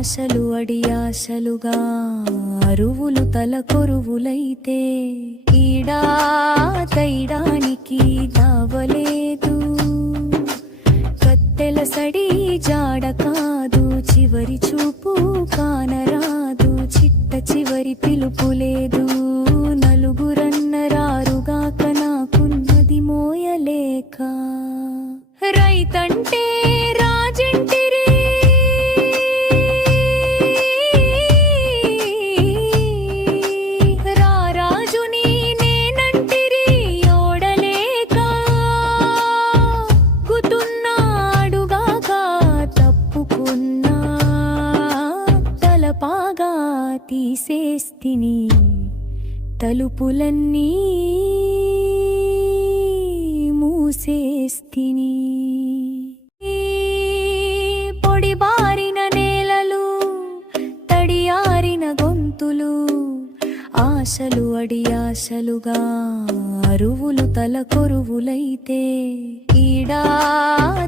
ఆశలు అడియాశలుగా అరువులు తలకొరువులైతే ఈడా తైడానికి దావలేదు. కత్తెల సడి జాడ కాదు, చివరి చూపు కానరాదు, చిట్ట చివరి పిలుపు లేదు. నలుగురన్నరారుగాక నాకున్నది మోయలేక. రైతంటే రాజంటిరి, రారాజుని నేనంటిరి ఓడలేక. గుతున్నాడుగాక తప్పుకున్నా, తలపాగా తీసేస్తిని, తలుపులన్నీ మూసేస్తిని. పొడిబారిన నేలలు, తడియారిన గొంతులు, ఆశలు అడియాశలుగా అరువులు తలకొరువులైతే ఈడా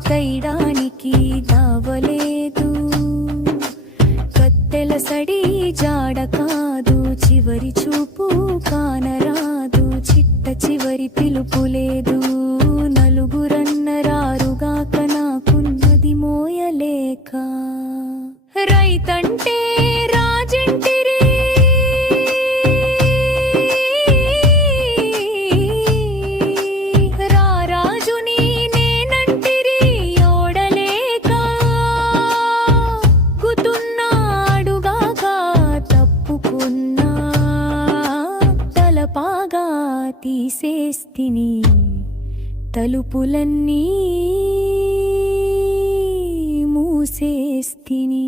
తైడానికి దావలేదు. కత్తెల సడి జాడ కాదు, చివరి చూపు కానరాదు, చిట్ట చివరి పిలుపు లేదు. నలుగురన్నరారుగాక నాకున్నది మోయలేక. రైతంటే రాజంటిరి, రారాజుని నేనంటిరి ఓడలేక. గుతున్నాడుగాక తప్పుకున్నా, తలపాగా తీసేస్తిని, తలుపులన్నీ మూసేస్తిని.